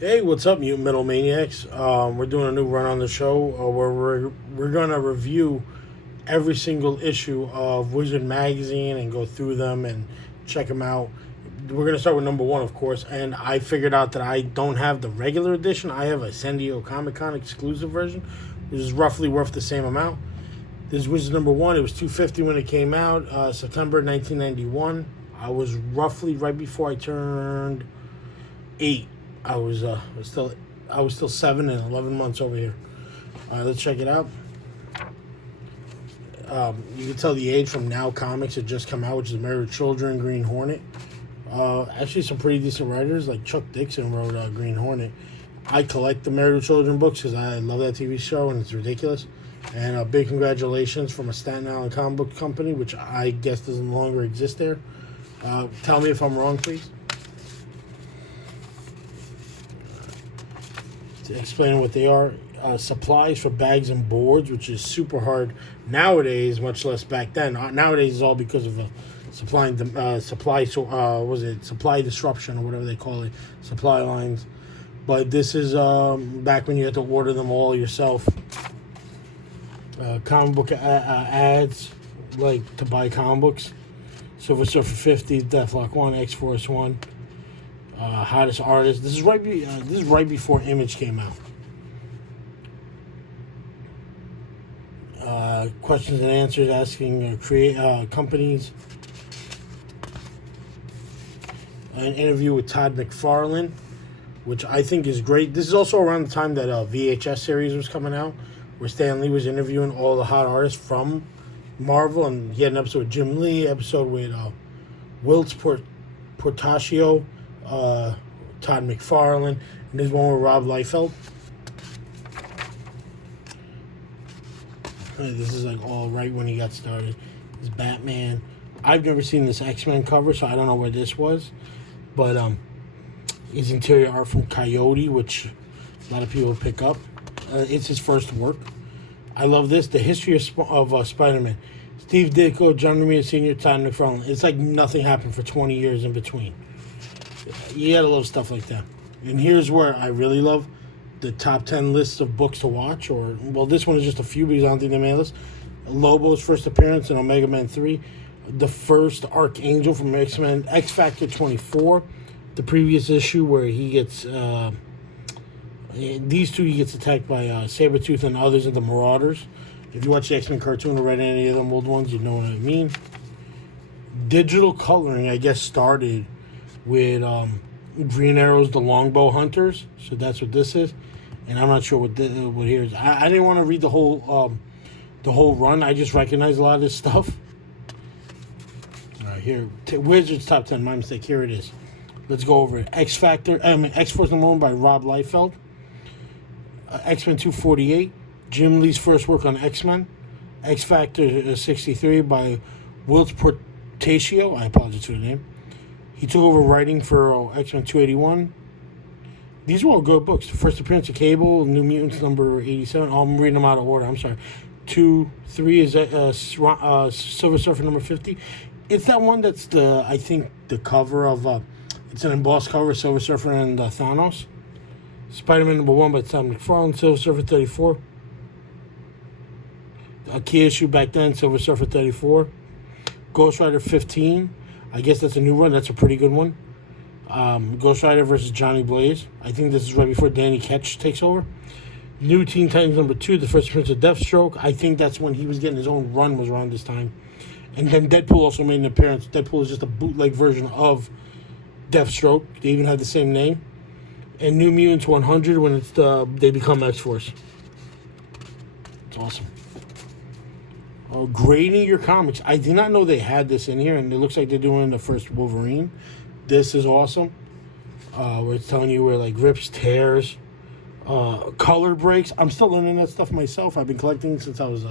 Hey, what's up, you Metal Maniacs? We're doing a new run on the show where we're gonna review every single issue of Wizard magazine and go through them and check them out. We're gonna start with number one, of course, and I figured out that I don't have the regular edition. I have a San Diego Comic Con exclusive version, which is roughly worth the same amount. This is Wizard number one. It was $250 when it came out, September 1991. I was roughly right before I turned 8. I was still 7 and 11 months over here. Let's check it out. You can tell the age from Now Comics had just come out, which is Married with Children, Green Hornet. Actually, some pretty decent writers like Chuck Dixon wrote Green Hornet. I collect the Married with Children books because I love that TV show and it's ridiculous. And big congratulations from a Staten Island comic book company, which I guess doesn't longer exist there. Tell me if I'm wrong, please. Explaining what they are. Supplies for bags and boards, which is super hard nowadays, much less back then. Nowadays is all because of supply disruption or whatever they call it, supply lines. But this is back when you had to order them all yourself. Comic book ads, like to buy comic books. Silver Surfer 50, Deathlock 1, X-Force 1. Hottest artist. This is right before Image came out. Questions and answers asking companies. An interview with Todd McFarlane, which I think is great. This is also around the time that VHS series was coming out, where Stan Lee was interviewing all the hot artists from Marvel, and he had an episode with Jim Lee, episode with Wilts Portacio, Todd McFarlane, and there's one with Rob Liefeld. This is like all right when he got started. This Batman. I've never seen this X-Men cover, so I don't know where this was. But his interior art from Coyote, which a lot of people pick up. It's his first work. I love this. The history of Spider-Man. Steve Ditko, John Romita Sr., Todd McFarlane. It's like nothing happened for 20 years in between. You gotta love stuff like that. And here's where I really love the top 10 lists of books to watch. Well, this one is just a few because I don't think they made a list. Lobo's first appearance in Omega Man 3. The first Archangel from X-Men, X Factor 24. The previous issue where he gets... these two, he gets attacked by Sabretooth and others of the Marauders. If you watch the X-Men cartoon or read any of them old ones, you know what I mean. Digital coloring, I guess, started with Green Arrow's The Longbow Hunters. So that's what this is. And I'm not sure what here is. I didn't want to read the whole run. I just recognize a lot of this stuff. All right, here. Wizards Top 10. My mistake. Here it is. Let's go over it. X-Force number 1 by Rob Liefeld. X-Men 248. Jim Lee's first work on X-Men. X Factor 63 by Wilt Portacio. I apologize for the name. He took over writing for X-Men 281. These were all good books. The first appearance of Cable, New Mutants number 87. Oh, I'm reading them out of order. I'm sorry. 3 is Silver Surfer number 50. It's that one that's I think the cover of... it's an embossed cover, Silver Surfer and Thanos. Spider-Man number 1 by Todd McFarlane, Silver Surfer 34. A key issue back then, Silver Surfer 34. Ghost Rider 15. I guess that's a new one. That's a pretty good one. Ghost Rider versus Johnny Blaze. I think this is right before Danny Ketch takes over. New Teen Titans number 2, the first appearance of Deathstroke. I think that's when he was getting his own run, was around this time. And then Deadpool also made an appearance. Deadpool is just a bootleg version of Deathstroke. They even have the same name. And New Mutants 100 when they become X-Force. It's awesome. Grading your comics. I did not know they had this in here, and it looks like they're doing the first Wolverine. This is awesome. Where it's telling you where like rips, tears, color breaks. I'm still learning that stuff myself. I've been collecting since I was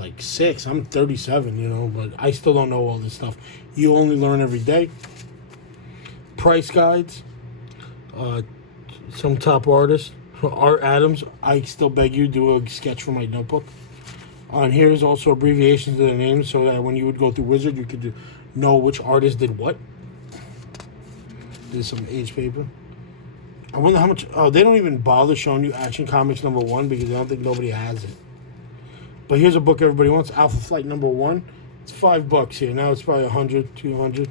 like 6. I'm 37, but I still don't know all this stuff. You only learn every day. Price guides. Some top artists. Art Adams. I still beg you, do a sketch for my notebook. And here's also abbreviations of the names so that when you would go through Wizard, you could know which artist did what. There's some age paper. I wonder how much. Oh, they don't even bother showing you Action Comics #1 because they don't think nobody has it. But here's a book everybody wants, Alpha Flight #1. It's $5 here. Now it's probably 100, 200.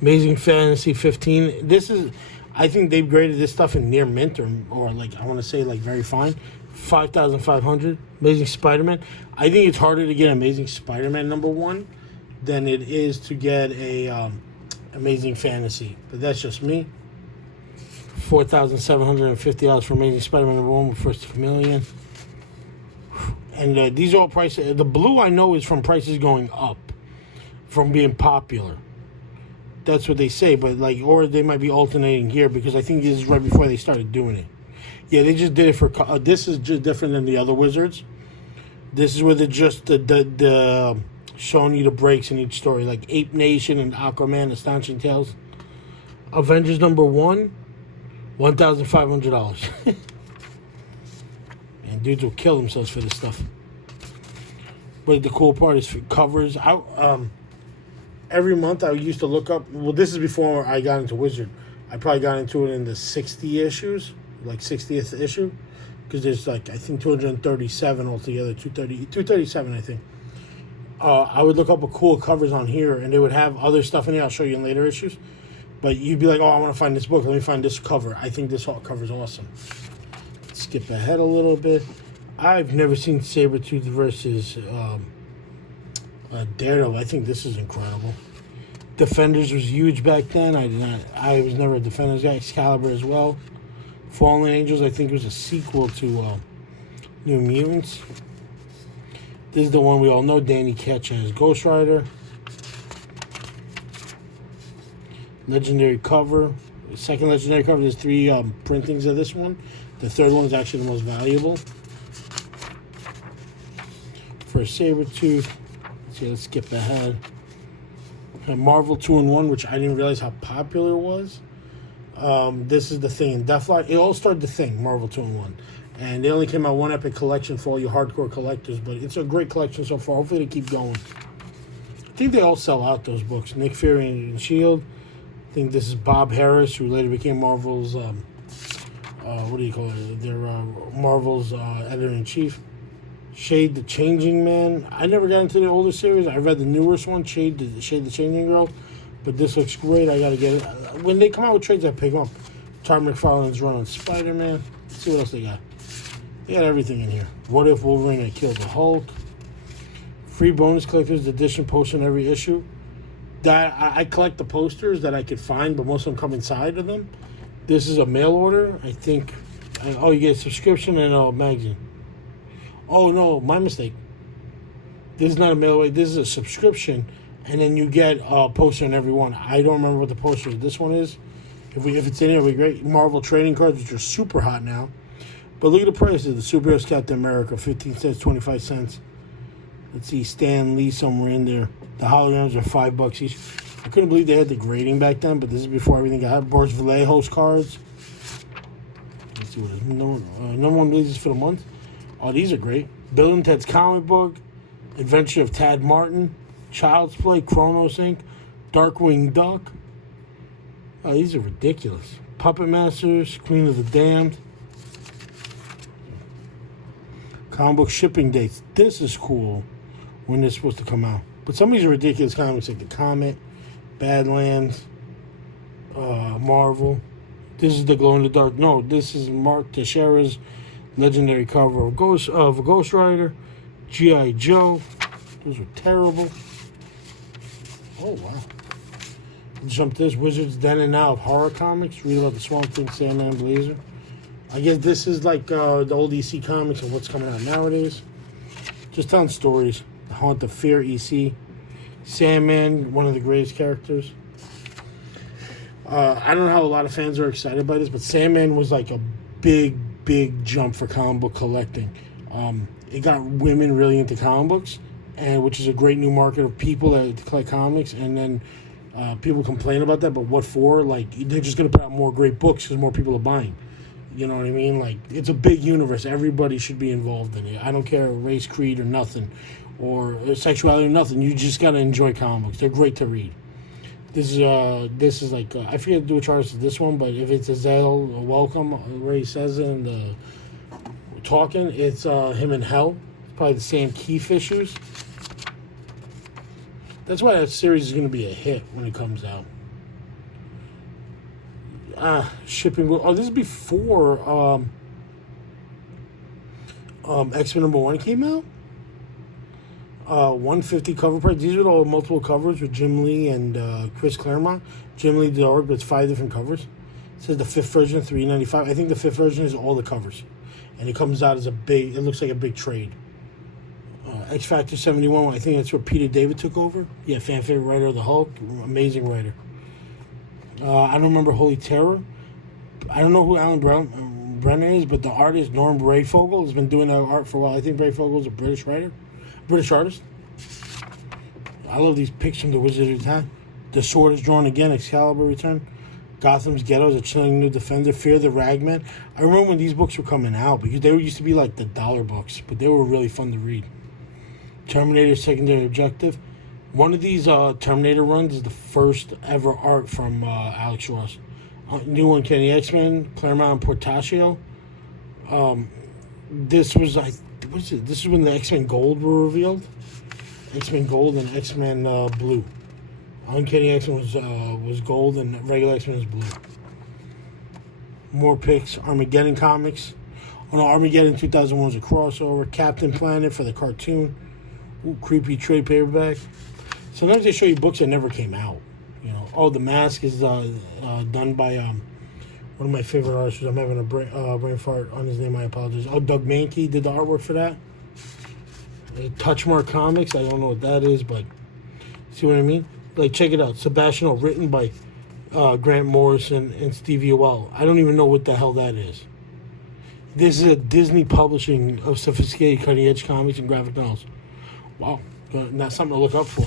Amazing Fantasy 15. This is, I think they've graded this stuff in near mint or like, I want to say like very fine. 5,500. Amazing Spider-Man. I think it's harder to get Amazing Spider-Man #1 than it is to get a Amazing Fantasy. But that's just me. $4,750 for Amazing Spider-Man #1 with First Chameleon. And these are all prices. The blue I know is from prices going up, from being popular. That's what they say, but like, or they might be alternating here because I think this is right before they started doing it. Yeah, they just did it for. This is just different than the other Wizards. This is where they're just the showing you the breaks in each story, like Ape Nation and Aquaman, Astonishing Tales. Avengers #1, $1,500. And dudes will kill themselves for this stuff. But the cool part is for covers. Every month I used to look up. Well, this is before I got into Wizard. I probably got into it in the 60 issues, like 60th issue, because there's like I think 237 altogether, 237 I think. I would look up a cool covers on here, and they would have other stuff in here. I'll show you in later issues. But you'd be like, oh, I want to find this book. Let me find this cover. I think this cover's awesome. Let's skip ahead a little bit. I've never seen Sabretooth versus Daredevil. I think this is incredible. Defenders was huge back then. I was never a Defenders guy. Excalibur as well. Fallen Angels, I think, was a sequel to New Mutants. This is the one we all know. Danny Ketch as Ghost Rider. Legendary cover. The second legendary cover. There's 3 printings of this one. The third one is actually the most valuable. For Sabretooth. Let's skip ahead. Marvel 2-in-1, which I didn't realize how popular it was. This is the Thing in Deathlock. It all started the Thing, Marvel 2-in-1. And they only came out one epic collection for all you hardcore collectors, but it's a great collection so far. Hopefully they keep going. I think they all sell out, those books. Nick Fury and S.H.I.E.L.D. I think this is Bob Harris, who later became Marvel's, what do you call it? Their Marvel's editor-in-chief. Shade the Changing Man. I never got into the older series. I read the newest one, Shade the Changing Girl. But this looks great. I got to get it. When they come out with trades, I pick them up. Todd McFarlane's run on Spider-Man. Let's see what else they got. They got everything in here. What If Wolverine had Killed the Hulk. Free bonus collector's edition poster in every issue. That I collect the posters that I could find, but most of them come inside of them. This is a mail order. I think. Oh, you get a subscription and a magazine. Oh, no, my mistake. This is not a mail away. This is a subscription, and then you get a poster in every one. I don't remember what the poster of this one is. If it's in here, it'll be great. Marvel trading cards, which are super hot now. But look at the prices. The Superheroes Captain America, 15 cents, 25 cents. Let's see, Stan Lee somewhere in there. The holograms are $5 each. I couldn't believe they had the grading back then, but this is before everything got Boris Vallejos cards. Let's see what it is. Number 1 releases for the month. Oh, these are great. Bill and Ted's Comic Book, Adventure of Tad Martin, Child's Play, Chronos Inc., Darkwing Duck. Oh, these are ridiculous. Puppet Masters, Queen of the Damned. Comic book shipping dates. This is cool when they're supposed to come out. But some of these are ridiculous comics like The Comet, Badlands, Marvel. This is the Glow in the Dark. No, this is Mark Teixeira's legendary cover of Ghost Rider, G.I. Joe. Those were terrible. Oh, wow. Let's jump to this. Wizards Then and Now of Horror Comics. Read about the Swamp Thing, Sandman, Blazer. I guess this is like the old EC comics and what's coming out nowadays. Just telling stories. The Haunt of Fear EC. Sandman, one of the greatest characters. I don't know how a lot of fans are excited by this, but Sandman was like a big jump for comic book collecting. It got women really into comic books, and which is a great new market of people that collect comics. And then people complain about that, but what for? Like, they're just going to put out more great books because more people are buying. You know what I mean? Like, it's a big universe. Everybody should be involved in it. I don't care race, creed, or nothing, or sexuality or nothing. You just got to enjoy comic books. They're great to read. This is like I forget which artist is this one, but if it's a Zell Welcome, where he says it in the talking, it's him in Hell. It's probably the same Keith issues. That's why that series is going to be a hit when it comes out. Shipping. Oh, this is before X-Men #1 came out. 150 cover price. These are all multiple covers with Jim Lee and Chris Claremont. Jim Lee did art, but it's 5 different covers. It says the 5th version, $3.95. I think the 5th version is all the covers, and it comes out as a big. It looks like a big trade. X Factor 71. I think that's where Peter David took over. Yeah, fan favorite writer of the Hulk. Amazing writer. I don't remember Holy Terror. I don't know who Alan Brenner is, but the artist Norm Brayfogle has been doing that art for a while. I think Brayfogle is a British artist. I love these pics from the Wizard of Time. The Sword is Drawn Again, Excalibur Return. Gotham's Ghetto is a chilling new defender. Fear the Ragman. I remember when these books were coming out because they used to be like the dollar books, but they were really fun to read. Terminator Secondary Objective. One of these Terminator runs is the first ever art from Alex Ross. New Uncanny X-Men, Claremont and Portacio. This was like, what's it? This is when the X-Men Gold were revealed. X-Men Gold and X-Men Blue. Uncanny X-Men was gold and regular X-Men was blue. More picks. Armageddon comics. Oh no, Armageddon 2001 was a crossover. Captain Planet for the cartoon. Ooh, creepy trade paperback. Sometimes they show you books that never came out. You know, The Mask is done by one of my favorite artists. I'm having a brain fart on his name. I apologize. Doug Mankey did the artwork for that. Touchmark Comics. I don't know what that is, but see what I mean? Like, check it out. Sebastian, written by Grant Morrison and Steve Yoel. I don't even know what the hell that is. This is a Disney publishing of sophisticated cutting-edge comics and graphic novels. Wow, that's something to look up for.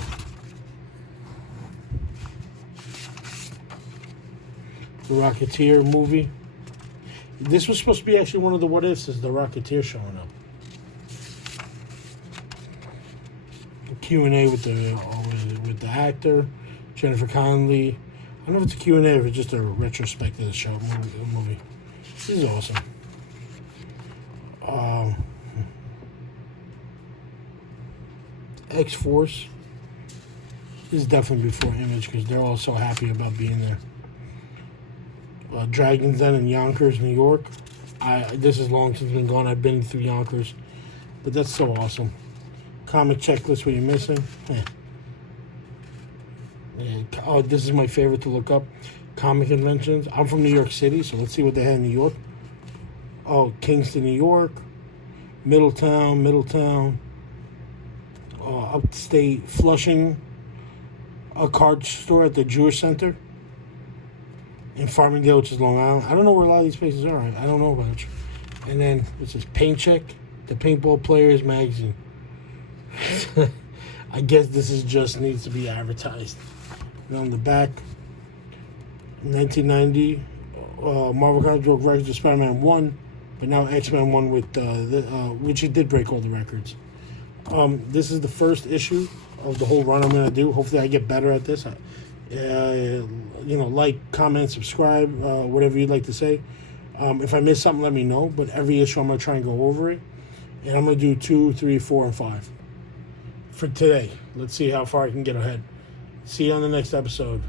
The Rocketeer movie. This was supposed to be actually one of the what ifs, is the Rocketeer showing up. Q&A with the actor, Jennifer Connelly. I don't know if it's a Q&A or if it's just a retrospect of the movie. This is awesome. X-Force. This is definitely before Image because they're all so happy about being there. Dragon's Den in Yonkers, New York. This is long since been gone. I've been through Yonkers, but that's so awesome. Comic checklist. What you're missing? Oh, this is my favorite to look up. Comic conventions. I'm from New York City, so let's see what they had in New York. Oh, Kingston, New York. Middletown. Upstate, Flushing. A card store at the Jewish Center. In Farmingdale, which is Long Island. I don't know where a lot of these places are. I don't know much. And then, this is Paint Check. The Paintball Players Magazine. I guess this is just needs to be advertised. And on the back, 1990, Marvel Comics broke records with Spider-Man 1, but now X-Men 1 with, which it did break all the records. This is the first issue of the whole run I'm going to do. Hopefully I get better at this. Like, comment, subscribe, whatever you'd like to say. If I miss something, let me know. But every issue, I'm going to try and go over it. And I'm going to do 2, 3, 4, and 5 for today. Let's see how far I can get ahead. See you on the next episode.